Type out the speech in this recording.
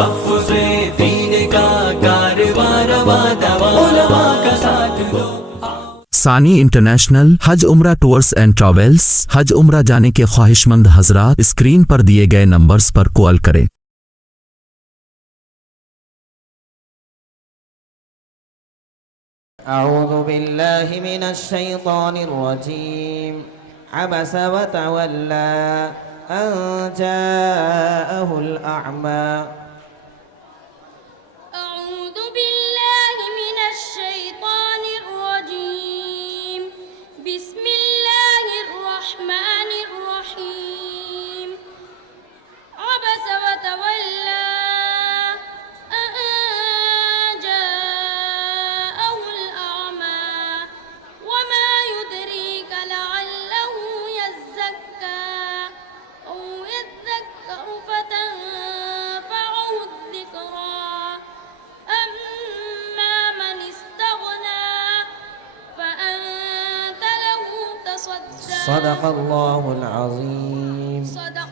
तहफ़्फ़ुज़ दीन का कारवां रवां दवा उलमा का साथ दो। सानी इंटरनेशनल हज उम्रा टूर्स एंड ट्रैवल्स। हज उम्रा जाने के ख्वाहिशमंद हजरात स्क्रीन पर दिए गए नंबर्स पर कॉल करें। أعوذ بالله من الشيطان الرجيم عبس وتولى أن جاءه الأعمى أعوذ بالله من الشيطان الرجيم بسم الله الرحمن الرحيم عبس وتولى أن جاءه الأعمى وما يدريك لعله يزكى أو يذكر فتنفعه الذكرى أما من استغنى فأنت له تصدى صدق الله العظيم. صدق